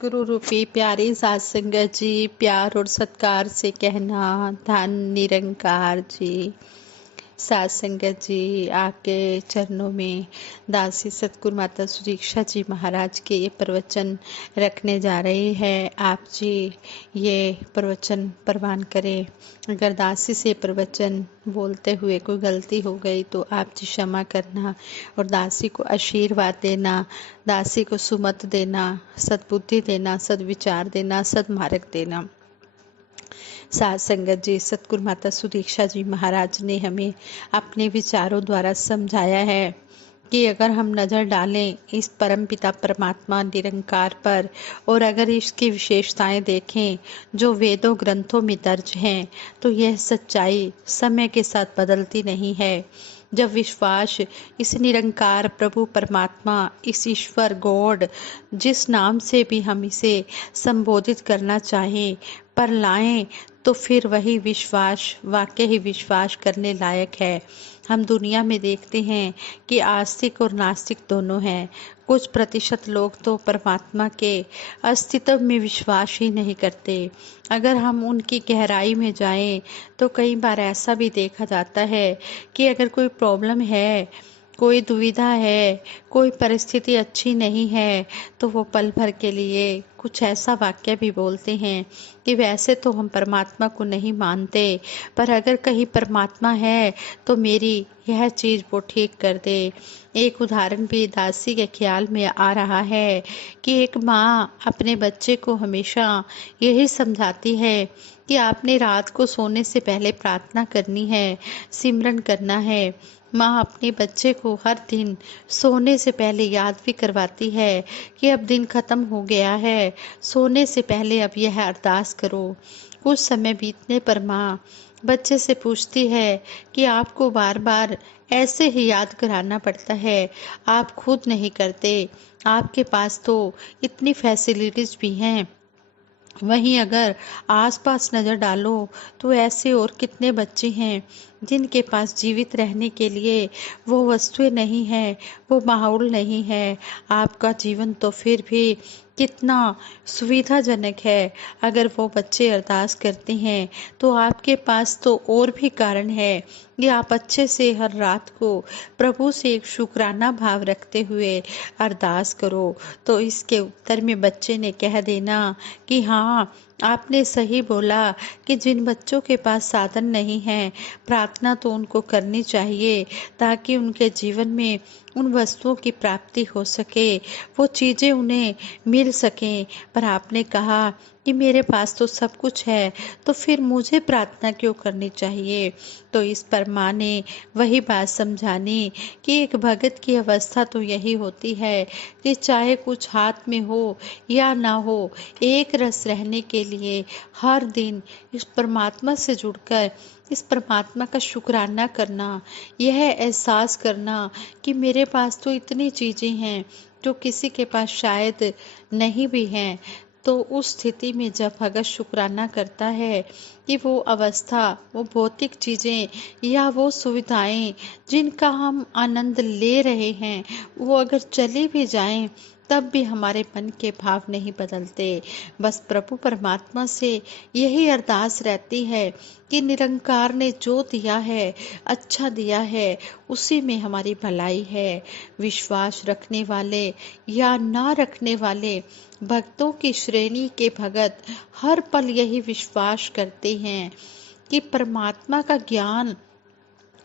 गुरु रूपी प्यारी सात संगत जी, प्यार और सत्कार से कहना धन निरंकार जी। सात संगत जी, आपके चरणों में दासी सतगुरु माता सुदीक्षा जी महाराज के ये प्रवचन रखने जा रहे हैं। आप जी ये प्रवचन प्रवान करें। अगर दासी से प्रवचन बोलते हुए कोई गलती हो गई तो आप जी क्षमा करना और दासी को आशीर्वाद देना, दासी को सुमत देना, सद्बुद्धि देना, सद्विचार देना, सद्मार्ग देना। सात संगत जी, सतगुरु माता सुदीक्षा जी महाराज ने हमें अपने विचारों द्वारा समझाया है कि अगर हम नज़र डालें इस परमपिता परमात्मा निरंकार पर और अगर इसकी विशेषताएं देखें जो वेदों ग्रंथों में दर्ज हैं, तो यह सच्चाई समय के साथ बदलती नहीं है। जब विश्वास इस निरंकार प्रभु परमात्मा, इस ईश्वर गॉड, जिस नाम से भी हम इसे संबोधित करना चाहें, पर लाएं, तो फिर वही विश्वास वाकई ही विश्वास करने लायक है। हम दुनिया में देखते हैं कि आस्तिक और नास्तिक दोनों हैं। कुछ प्रतिशत लोग तो परमात्मा के अस्तित्व में विश्वास ही नहीं करते। अगर हम उनकी गहराई में जाएं तो कई बार ऐसा भी देखा जाता है कि अगर कोई प्रॉब्लम है, कोई दुविधा है, कोई परिस्थिति अच्छी नहीं है, तो वो पल भर के लिए कुछ ऐसा वाक्य भी बोलते हैं कि वैसे तो हम परमात्मा को नहीं मानते, पर अगर कहीं परमात्मा है तो मेरी यह चीज़ वो ठीक कर दे। एक उदाहरण भी दासी के ख्याल में आ रहा है कि एक माँ अपने बच्चे को हमेशा यही समझाती है कि आपने रात को सोने से पहले प्रार्थना करनी है, सिमरन करना है। माँ अपने बच्चे को हर दिन सोने से पहले याद भी करवाती है कि अब दिन खत्म हो गया है, सोने से पहले अब यह अरदास करो। कुछ समय बीतने पर माँ बच्चे से पूछती है कि आपको बार बार ऐसे ही याद कराना पड़ता है, आप खुद नहीं करते, आपके पास तो इतनी फैसिलिटीज भी हैं। वहीं अगर आसपास नज़र डालो तो ऐसे और कितने बच्चे हैं जिनके पास जीवित रहने के लिए वो वस्तुएं नहीं है, वो माहौल नहीं है। आपका जीवन तो फिर भी कितना सुविधाजनक है। अगर वो बच्चे अरदास करते हैं तो आपके पास तो और भी कारण है कि आप अच्छे से हर रात को प्रभु से एक शुक्राना भाव रखते हुए अरदास करो। तो इसके उत्तर में बच्चे ने कह देना कि हाँ, आपने सही बोला कि जिन बच्चों के पास साधन नहीं है, प्रार्थना तो उनको करनी चाहिए ताकि उनके जीवन में उन वस्तुओं की प्राप्ति हो सके, वो चीज़ें उन्हें मिल सकें। पर आपने कहा कि मेरे पास तो सब कुछ है, तो फिर मुझे प्रार्थना क्यों करनी चाहिए। तो इस पर माँ ने वही बात समझानी कि एक भगत की अवस्था तो यही होती है कि चाहे कुछ हाथ में हो या ना हो, एक रस रहने के लिए हर दिन इस परमात्मा से जुड़कर इस परमात्मा का शुक्राना करना, यह एहसास करना कि मेरे पास तो इतनी चीज़ें हैं जो किसी के पास शायद नहीं भी हैं। तो उस स्थिति में जब भगत शुक्राना करता है कि वो अवस्था, वो भौतिक चीज़ें या वो सुविधाएं जिनका हम आनंद ले रहे हैं, वो अगर चली भी जाएं तब भी हमारे मन के भाव नहीं बदलते। बस प्रभु परमात्मा से यही अरदास रहती है कि निरंकार ने जो दिया है, अच्छा दिया है, उसी में हमारी भलाई है। विश्वास रखने वाले या ना रखने वाले भक्तों की श्रेणी के भगत हर पल यही विश्वास करते हैं कि परमात्मा का ज्ञान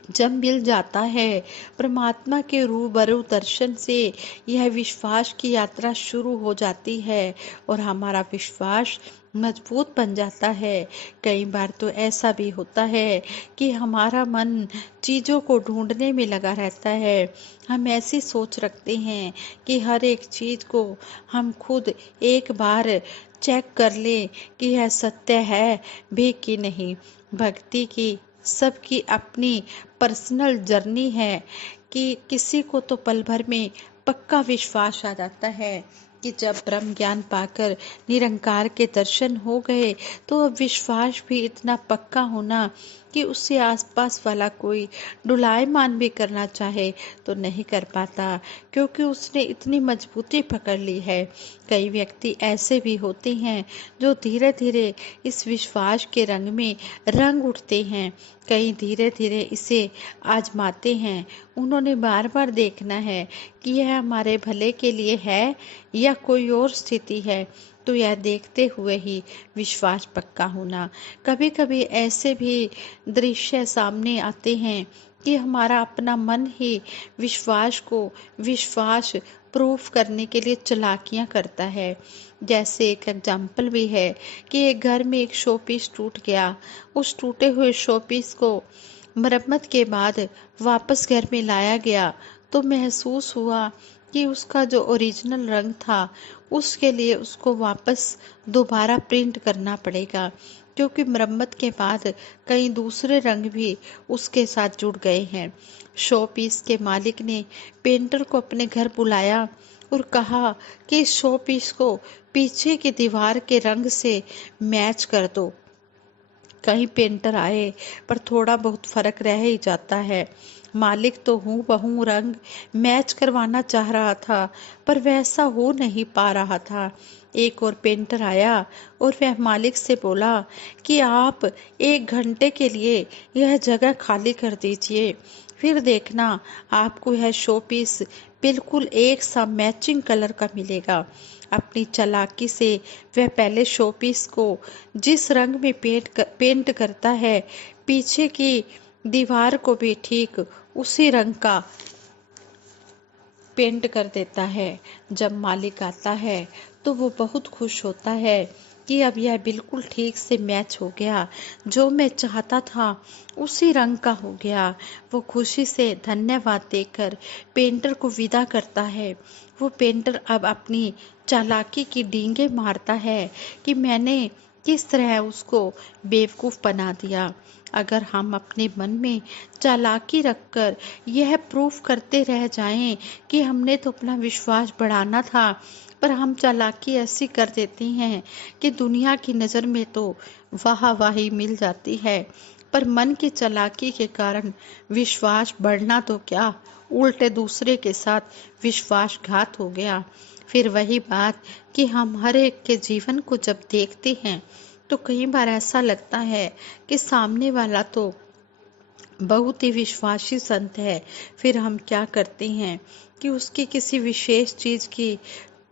जब मिल जाता है, परमात्मा के रूबरू दर्शन से यह विश्वास की यात्रा शुरू हो जाती है और हमारा विश्वास मजबूत बन जाता है। कई बार तो ऐसा भी होता है कि हमारा मन चीज़ों को ढूंढने में लगा रहता है। हम ऐसी सोच रखते हैं कि हर एक चीज़ को हम खुद एक बार चेक कर लें कि यह सत्य है भी कि नहीं। भक्ति की सबकी अपनी पर्सनल जर्नी है कि किसी को तो पल भर में पक्का विश्वास आ जाता है कि जब ब्रह्म ज्ञान पाकर निरंकार के दर्शन हो गए तो अब विश्वास भी इतना पक्का होना कि उससे आसपास वाला कोई डुलायमान भी करना चाहे तो नहीं कर पाता, क्योंकि उसने इतनी मजबूती पकड़ ली है। कई व्यक्ति ऐसे भी होते हैं जो धीरे धीरे इस विश्वास के रंग में रंग उठते हैं, कई धीरे धीरे इसे आजमाते हैं। उन्होंने बार बार देखना है कि यह हमारे भले के लिए है या कोई और स्थिति है, तो यह देखते हुए ही विश्वास पक्का होना। कभी कभी ऐसे भी दृश्य सामने आते हैं कि हमारा अपना मन ही विश्वास को विश्वास प्रूफ करने के लिए चालाकियां करता है। जैसे एक एग्जाम्पल भी है कि एक घर में एक शो पीस टूट गया। उस टूटे हुए शो पीस को मरम्मत के बाद वापस घर में लाया गया तो महसूस हुआ कि उसका जो ओरिजिनल रंग था उसके लिए उसको वापस दोबारा प्रिंट करना पड़ेगा, क्योंकि मरम्मत के बाद कई दूसरे रंग भी उसके साथ जुड़ गए हैं। शो पीस के मालिक ने पेंटर को अपने घर बुलाया और कहा कि इस शो पीस को पीछे की दीवार के रंग से मैच कर दो। कई पेंटर आए पर थोड़ा बहुत फर्क रह ही जाता है। मालिक तो हूबहू रंग मैच करवाना चाह रहा था पर वैसा हो नहीं पा रहा था। एक और पेंटर आया और वह मालिक से बोला कि आप 1 घंटे के लिए यह जगह खाली कर दीजिए, फिर देखना आपको यह शो पीस बिल्कुल एक सा मैचिंग कलर का मिलेगा। अपनी चालाकी से वह पहले शोपीस को जिस रंग में पेंट करता है, पीछे की दीवार को भी ठीक उसी रंग का पेंट कर देता है। जब मालिक आता है तो वो बहुत खुश होता है कि अब यह बिल्कुल ठीक से मैच हो गया, जो मैं चाहता था उसी रंग का हो गया। वो खुशी से धन्यवाद देकर पेंटर को विदा करता है। वो पेंटर अब अपनी चालाकी की डींगे मारता है कि मैंने किस तरह उसको बेवकूफ़ बना दिया। अगर हम अपने मन में चालाकी रखकर यह प्रूफ करते रह जाएं कि हमने तो अपना विश्वास बढ़ाना था, पर हम चालाकी ऐसी कर देते हैं कि दुनिया की नज़र में तो वाहवाही मिल जाती है, पर मन की चालाकी के कारण विश्वास बढ़ना तो क्या, उल्टे दूसरे के साथ विश्वासघात हो गया। फिर वही बात कि हम हर एक के जीवन को जब देखते हैं तो कई बार ऐसा लगता है कि सामने वाला तो बहुत ही विश्वासी संत है। फिर हम क्या करते हैं कि उसकी किसी विशेष चीज़ की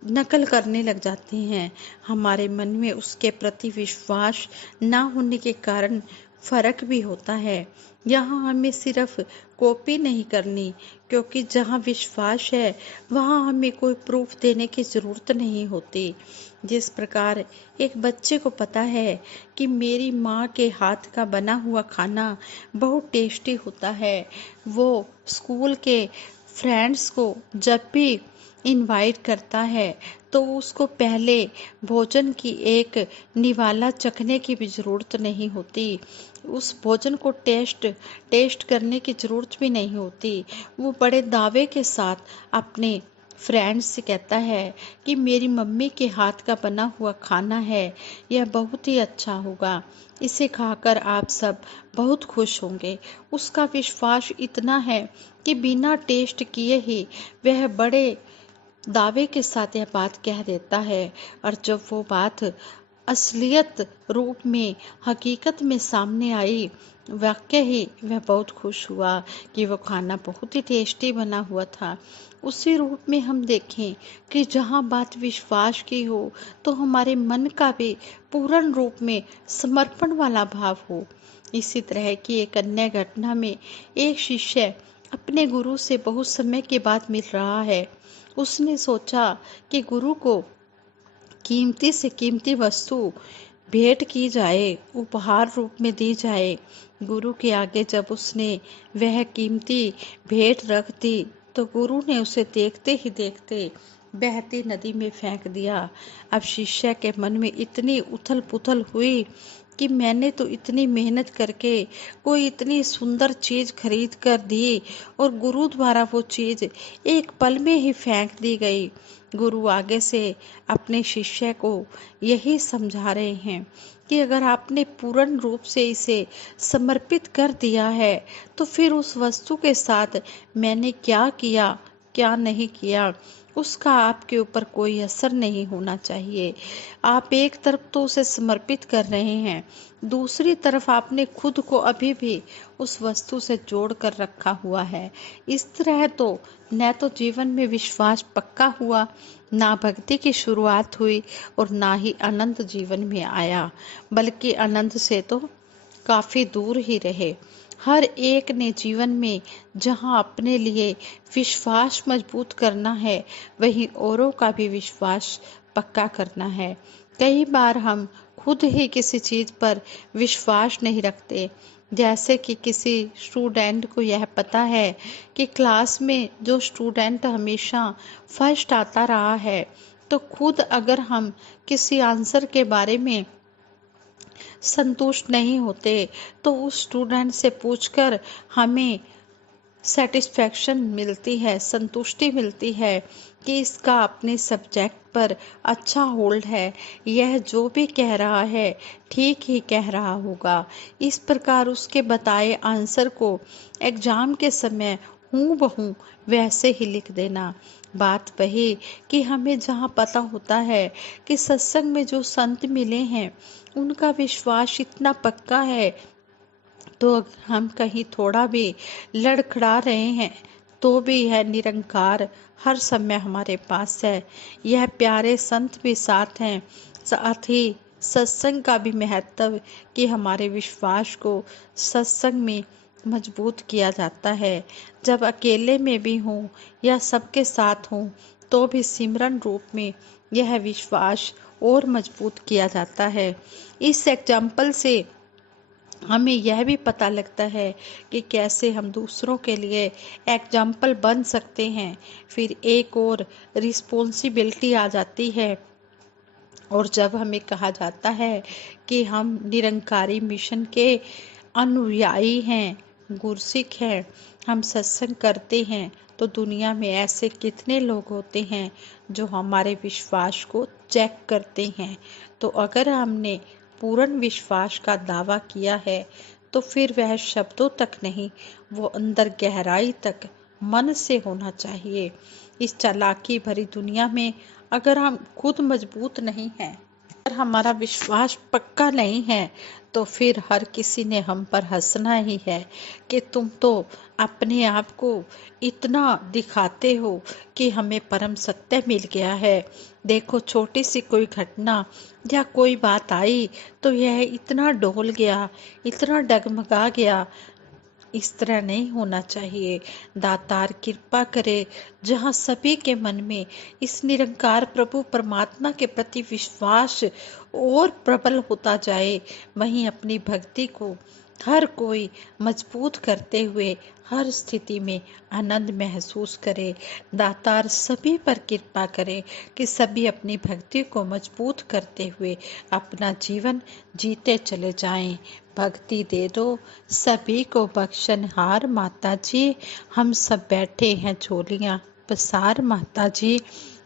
नकल करने लग जाते हैं। हमारे मन में उसके प्रति विश्वास ना होने के कारण फर्क भी होता है। यहाँ हमें सिर्फ कॉपी नहीं करनी, क्योंकि जहाँ विश्वास है वहाँ हमें कोई प्रूफ देने की ज़रूरत नहीं होती। जिस प्रकार एक बच्चे को पता है कि मेरी माँ के हाथ का बना हुआ खाना बहुत टेस्टी होता है, वो स्कूल के फ्रेंड्स को जब भी इनवाइट करता है तो उसको पहले भोजन की एक निवाला चखने की भी ज़रूरत नहीं होती, उस भोजन को टेस्ट करने की ज़रूरत भी नहीं होती। वो बड़े दावे के साथ अपने फ्रेंड्स से कहता है कि मेरी मम्मी के हाथ का बना हुआ खाना है, यह बहुत ही अच्छा होगा, इसे खाकर आप सब बहुत खुश होंगे। उसका विश्वास इतना है कि बिना टेस्ट किए ही वह बड़े दावे के साथ यह बात कह देता है। और जब वो बात असलियत रूप में हकीकत में सामने आई, वाकई ही वह बहुत खुश हुआ कि वो खाना बहुत ही टेस्टी बना हुआ था। उसी रूप में हम देखें कि जहाँ बात विश्वास की हो तो हमारे मन का भी पूर्ण रूप में समर्पण वाला भाव हो। इसी तरह की एक अन्य घटना में एक शिष्य अपने गुरु से बहुत समय के बाद मिल रहा है। उसने सोचा कि गुरु को कीमती से कीमती वस्तु भेंट की जाए, उपहार रूप में दी जाए। गुरु के आगे जब उसने वह कीमती भेंट रख दी तो गुरु ने उसे देखते ही देखते बहती नदी में फेंक दिया। अब शिष्य के मन में इतनी उथल पुथल हुई कि मैंने तो इतनी मेहनत करके कोई इतनी सुंदर चीज खरीद कर दी और गुरु द्वारा वो चीज एक पल में ही फेंक दी गई। गुरु आगे से अपने शिष्य को यही समझा रहे हैं कि अगर आपने पूर्ण रूप से इसे समर्पित कर दिया है तो फिर उस वस्तु के साथ मैंने क्या किया क्या नहीं किया उसका आपके ऊपर कोई असर नहीं होना चाहिए। आप एक तरफ तो उसे समर्पित कर रहे हैं, दूसरी तरफ आपने खुद को अभी भी उस वस्तु से जोड़ कर रखा हुआ है। इस तरह तो न तो जीवन में विश्वास पक्का हुआ, ना भक्ति की शुरुआत हुई और ना ही आनंद जीवन में आया, बल्कि आनंद से तो काफी दूर ही रहे। हर एक ने जीवन में जहां अपने लिए विश्वास मजबूत करना है, वहीं औरों का भी विश्वास पक्का करना है। कई बार हम खुद ही किसी चीज पर विश्वास नहीं रखते। जैसे कि किसी स्टूडेंट को यह पता है कि क्लास में जो स्टूडेंट हमेशा फर्स्ट आता रहा है, तो खुद अगर हम किसी आंसर के बारे में संतुष्ट नहीं होते तो उस स्टूडेंट से पूछकर हमें सेटिस्फेक्शन मिलती है, संतुष्टि मिलती है कि इसका अपने सब्जेक्ट पर अच्छा होल्ड है, यह जो भी कह रहा है ठीक ही कह रहा होगा। इस प्रकार उसके बताए आंसर को एग्जाम के समय हूबहू वैसे ही लिख देना। बात वही कि हमें जहाँ पता होता है कि सत्संग में जो संत मिले हैं उनका विश्वास इतना पक्का है, तो अगर हम कहीं थोड़ा भी लड़खड़ा रहे हैं तो भी यह निरंकार हर समय हमारे पास है। यह प्यारे संत भी साथ हैं। साथ ही सत्संग का भी महत्व कि हमारे विश्वास को सत्संग में मजबूत किया जाता है। जब अकेले में भी हूँ या सबके साथ हूँ तो भी सिमरन रूप में यह विश्वास और मजबूत किया जाता है। इस एग्जाम्पल से हमें यह भी पता लगता है कि कैसे हम दूसरों के लिए एग्जाम्पल बन सकते हैं। फिर एक और रिस्पॉन्सिबिलिटी आ जाती है, और जब हमें कहा जाता है कि हम निरंकारी मिशन के अनुयायी हैं, गुरसिख हैं, हम सत्संग करते हैं, तो दुनिया में ऐसे कितने लोग होते हैं जो हमारे विश्वास को चेक करते हैं। तो अगर हमने पूर्ण विश्वास का दावा किया है तो फिर वह शब्दों तक नहीं, वो अंदर गहराई तक मन से होना चाहिए। इस चालाकी भरी दुनिया में अगर हम खुद मजबूत नहीं हैं, अगर हमारा विश्वास पक्का नहीं है, तो फिर हर किसी ने हम पर हंसना ही है कि तुम तो अपने आप को इतना दिखाते हो कि हमें परम सत्य मिल गया है। देखो छोटी सी कोई घटना या कोई बात आई तो यह इतना डोल गया, इतना डगमगा गया। इस तरह नहीं होना चाहिए। दातार कृपा करे जहाँ सभी के मन में इस निरंकार प्रभु परमात्मा के प्रति विश्वास और प्रबल होता जाए, वहीं अपनी भक्ति को हर कोई मजबूत करते हुए हर स्थिति में आनंद महसूस करे। दातार सभी पर कृपा करे कि सभी अपनी भक्ति को मजबूत करते हुए अपना जीवन जीते चले जाएं। भक्ति दे दो सभी को बख्शनहार माता जी, हम सब बैठे हैं झोलियां पसार माता जी।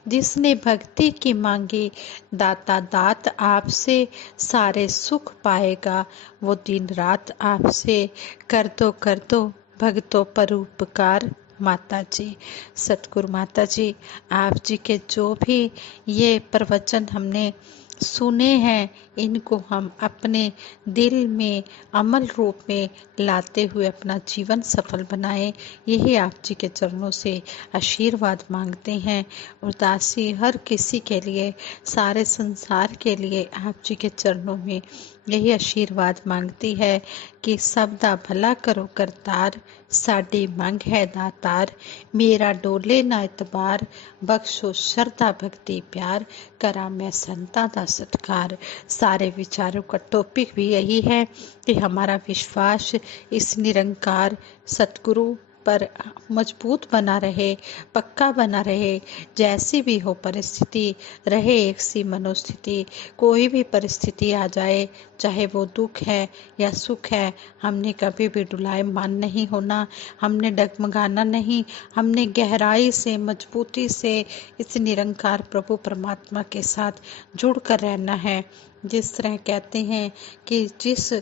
जिसने भक्ति की मांगी दाता दात आपसे, सारे सुख पाएगा वो दिन रात आपसे। कर दो भक्तों पर उपकार माता जी। सतगुरु माता जी, आप जी के जो भी ये प्रवचन हमने सुने हैं, इनको हम अपने दिल में अमल रूप में लाते हुए अपना जीवन सफल बनाएं, यही आप जी के चरणों से आशीर्वाद मांगते हैं। और दासी हर किसी के लिए, सारे संसार के लिए आप जी के चरणों में यही आशीर्वाद मांगती है कि सब दा भला करो करतार, साडी मंग है दातार, मेरा डोले ना इतबार, बख्शो श्रद्धा भक्ति प्यार, करा मैं संता दा सत्कार। सारे विचारों का टॉपिक भी यही है कि हमारा विश्वास इस निरंकार सतगुरु पर मजबूत बना रहे, पक्का बना रहे। जैसी भी हो परिस्थिति, रहे एक सी मनोस्थिति। कोई भी परिस्थिति आ जाए, चाहे वो दुख है या सुख है, हमने कभी भी डुलायमान नहीं होना, हमने डगमगाना नहीं। हमने गहराई से, मजबूती से इस निरंकार प्रभु परमात्मा के साथ जुड़ कर रहना है। जिस तरह कहते हैं कि जिस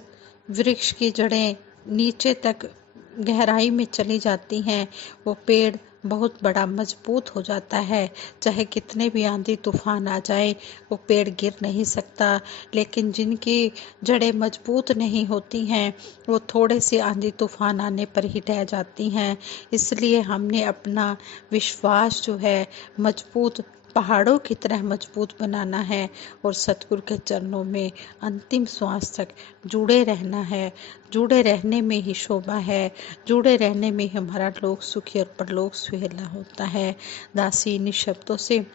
वृक्ष की जड़ें नीचे तक गहराई में चली जाती हैं, वो पेड़ बहुत बड़ा मजबूत हो जाता है। चाहे कितने भी आंधी तूफान आ जाए, वो पेड़ गिर नहीं सकता। लेकिन जिनकी जड़ें मजबूत नहीं होती हैं, वो थोड़े से आंधी तूफान आने पर ही ढह जाती हैं। इसलिए हमने अपना विश्वास जो है मजबूत, पहाड़ों की तरह मजबूत बनाना है और सतगुरु के चरणों में अंतिम श्वास तक जुड़े रहना है। जुड़े रहने में ही शोभा है, जुड़े रहने में हमारा लोक सुखी और परलोक सुहेला होता है। दासी इन शब्दों से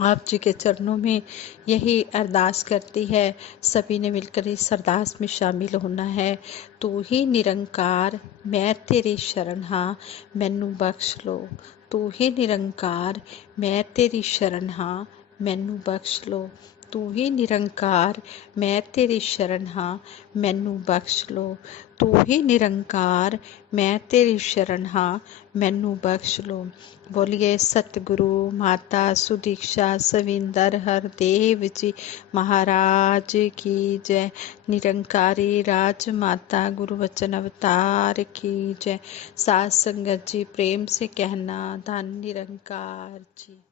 आप जी के चरणों में यही अरदास करती है। सभी ने मिलकर इस अरदास में शामिल होना है। तू ही निरंकार, मैं तेरी शरण हाँ, मैनू बख्श लो। तू ही निरंकार, मैं तेरी शरण हाँ, मैनू बख्श लो। तू ही निरंकार, मैं तेरी शरण हाँ, मैनू बख्श लो। तू ही निरंकार, मैं तेरी शरण हाँ, मैनू बख्श लो। बोलिए सतगुरु माता सुदीक्षा सविंदर हरदेव जी महाराज की जय। निरंकारी राज माता गुरु वचन अवतार की जय। साथ संगत जी प्रेम से कहना धन निरंकार जी।